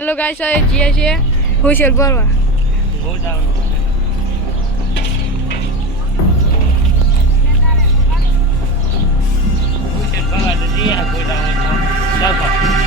hello guys आए जिया जिया होशल Barwa go down होशल Barwa तो जिया go down सब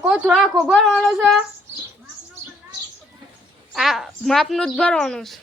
को थोड़ा खबर वालो से आ मापનું જ ભરવાનું છે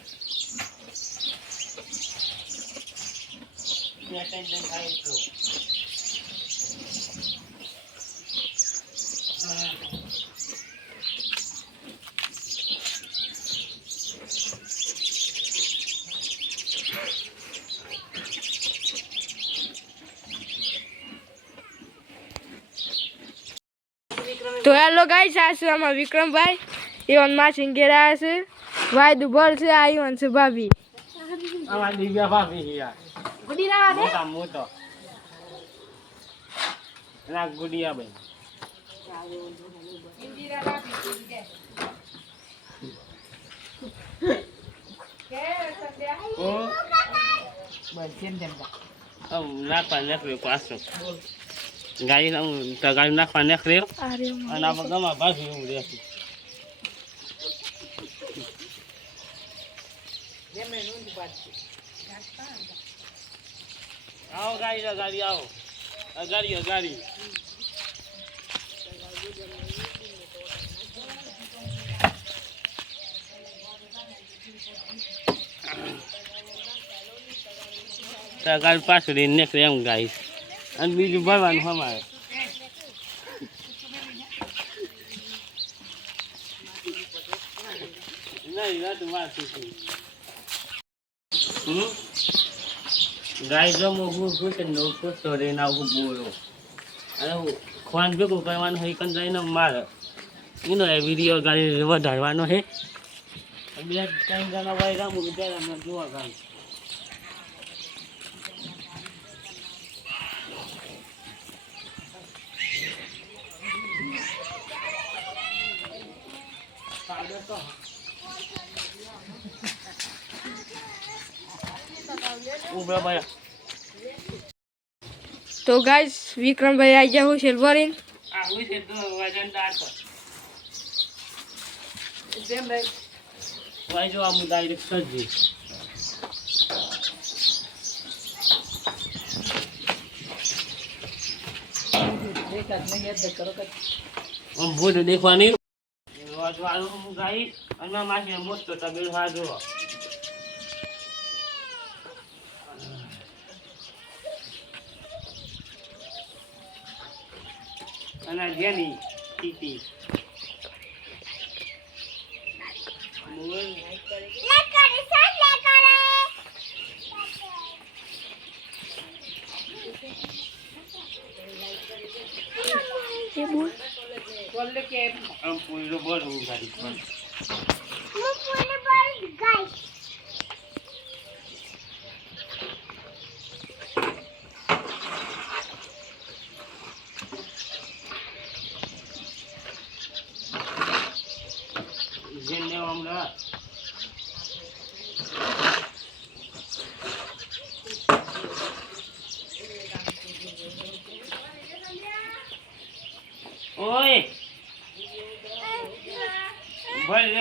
तो हेलो गाइस आज से हम विक्रम भाई इवन मा सिंगेरा से भाई दुबर से आई वन से भाभी हमारी दिव्या भाभी यार गुड़िया ने मोटा मोटा ना गुड़िया भाई इंदिरा भाभी के सत्या ओ बचेन देंगा अब ना पाने पे पासो गाड़ी ना तो गाड़ी ना पाने खरीद અને આ ગમા ભાગી હું રહેતી જેમે નોંધ પાડતી આવો ગાડી આવો આ ગાડી તો ગાડી પાછળ નીકળે એમ ગાઈસ અને બીજું ભરવાનું અમારે ગાય જમો ખુશ નો ખુશ રે ના બોલો અને ખોન ભેગું કરવાનું હોય કન જઈને મારે એનો વિડીયો ગાડી વધારવાનો છે બે ત્રણ જણા ભાઈ રામું ત્યારે અમે જોવા ગાય तो गाइस विक्रम भाई आ गया हो सिल्वरिन आ हुई से तो वजनदार तो जेम भाई भाई जो हम डायरेक्ट कर दी देखा नहीं याद करो कर हम बोल देखवानी वाजवानो गाई अन्ना मासे मस्त तबेल हाजो અને જેની ટીટી बोल के हम पूरी बोल गाड़ी पर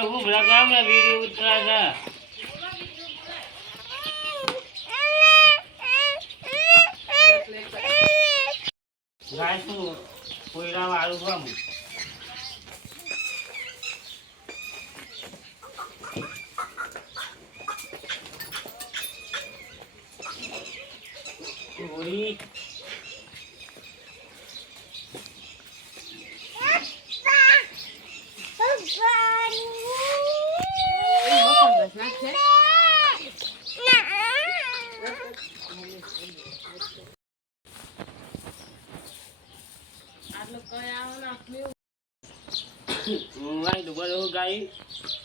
હું લગાવ ને વિડીયો ઉતરા છે ગાય શું કોયરા વાળું ગમ ઓરી ગાય તો બરો ગાય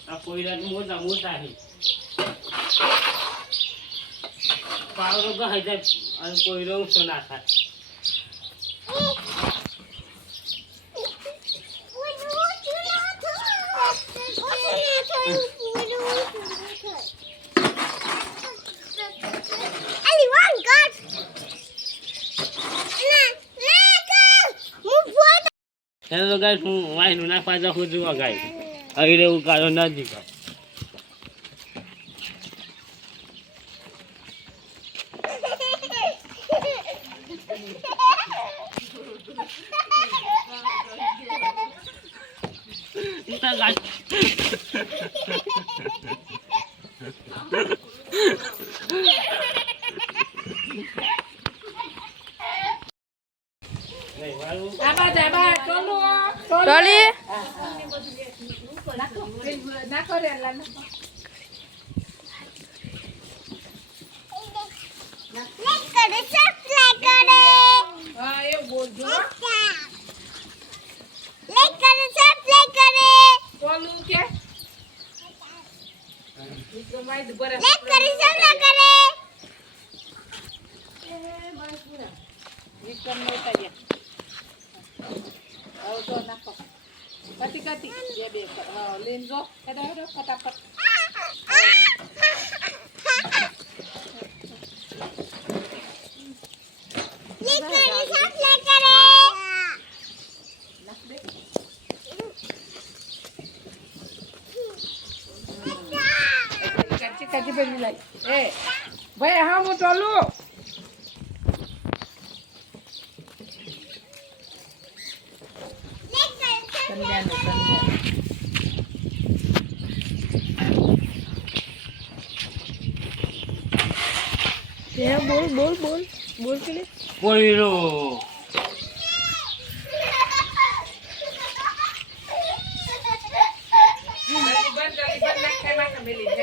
આ કોયરા મોટા મોટા છે પાવરો ગાય જાય અને કોયરો ઊંચો ના થાય એને તો ગાય હું વાયનું નાખવા જાઉં છું ગાય અહીં રહેવું કાઢો નથી કાઢ ટોલી ભાઈ હા હું ચાલું બોલ બોલ બોલ બોલ કે કોયરો બંધ